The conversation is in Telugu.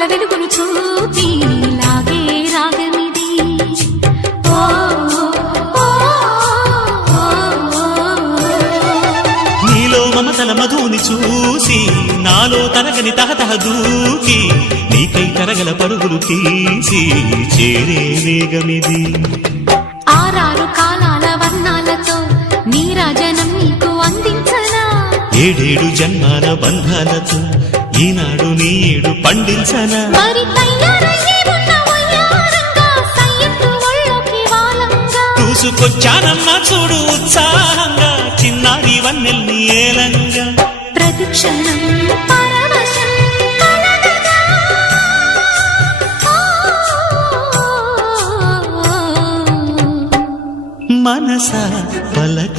రంగుల వెలుగును చూపి లాగే రాగమిది. నీలో మమతల మధుని చూసి నాలో తరగని తహతహ దూకి నీకై తరగల పరుగులు తీసి చేరే వేగమిది. ఆరారు కాలాల వర్ణాలతో నీరాజనం నీకు అందించనా, ఏడేడు జన్మాల బంధాలతో ఈనాడు నీడు పండించనా. మరి తయారయ్యే ఉన్న వయ్యారంగా సయ్యత్తు ఒళ్ళోకి వాలంగా చూసుకొచ్చానమ్మా చూడు ఉత్సాహంగా చిన్నారి వన్నెల్ని ఏలంగా.